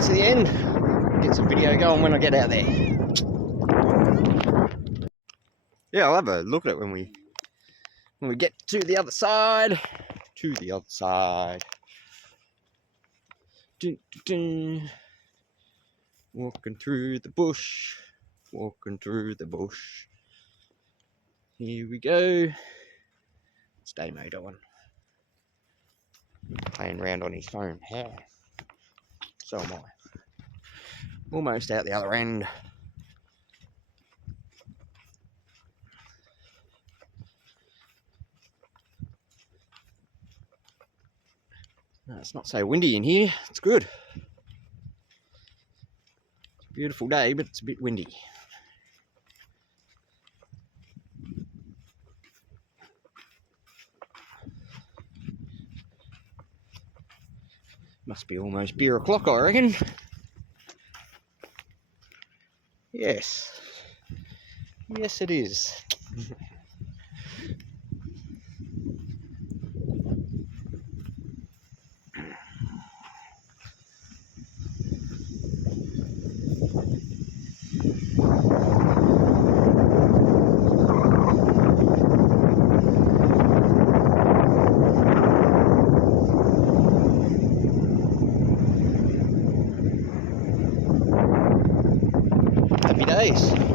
out to the end, get some video going when I get out there. Yeah, I'll have a look at it when we get to the other side. To the other side. Dun, dun, dun. Walking through the bush. Walking through the bush. Here we go. It's Damo doing. Playing around on his phone. Yeah. So am I. Almost out the other end. No, it's not so windy in here. It's good. It's a beautiful day, but it's a bit windy. Must be almost beer o'clock, I reckon. Yes. Yes, it is. Happy days.